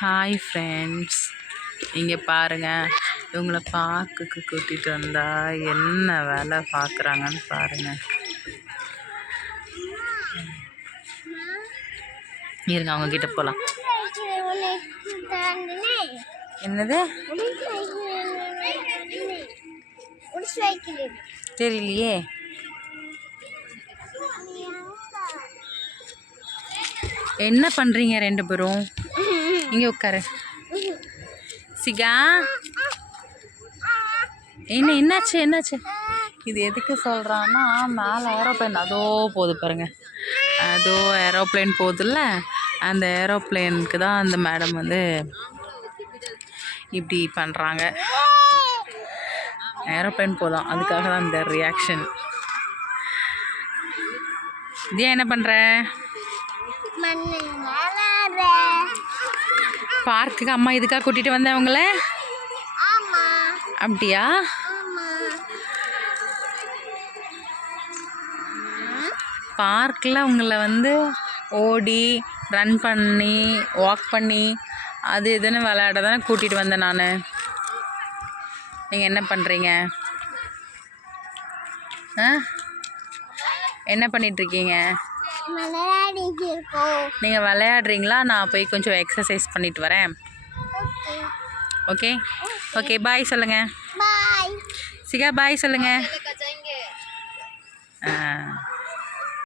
Hi friends, இங்கே பாருங்கள், இவங்கள பார்க்குக்கு கூட்டிகிட்டு வந்தால் என்ன வேலை பார்க்குறாங்கன்னு பாருங்கள். இருங்க, அவங்கக்கிட்ட போகலாம். என்னது தெரியலையே. என்ன பண்ணுறீங்க ரெண்டு பேரும்? இங்கே உட்காரு. சிகா, என்னாச்சு? இது எதுக்கு சொல்கிறான்னா, மேலே ஏரோப்ளேன் அதோ போகுது பாருங்க, அதோ ஏரோப்ளேன் போகுதுல்ல, அந்த ஏரோப்ளேனுக்கு தான் அந்த மேடம் வந்து இப்படி பண்ணுறாங்க. ஏரோப்ளேன் போதும், அதுக்காக தான் இந்த ரியாக்ஷன். இதே என்ன பண்ணுற? பார்க்குக்கு அம்மா இதுக்காக கூட்டிகிட்டு வந்தேன் உங்களை. அப்படியா? பார்க்கில் உங்களை வந்து ஓடி ரன் பண்ணி வாக் பண்ணி அது இதுன்னு விளையாட தானே கூட்டிகிட்டு வந்தேன் நான். நீங்கள் என்ன பண்ணுறீங்க? என்ன பண்ணிகிட்ருக்கீங்க? நீங்கள் விளையாடுறீங்களா? நான் போய் கொஞ்சம் எக்ஸசைஸ் பண்ணிட்டு வரேன். ஓகே பாய் சொல்லுங்கள். சிகா பாய் சொல்லுங்கள்.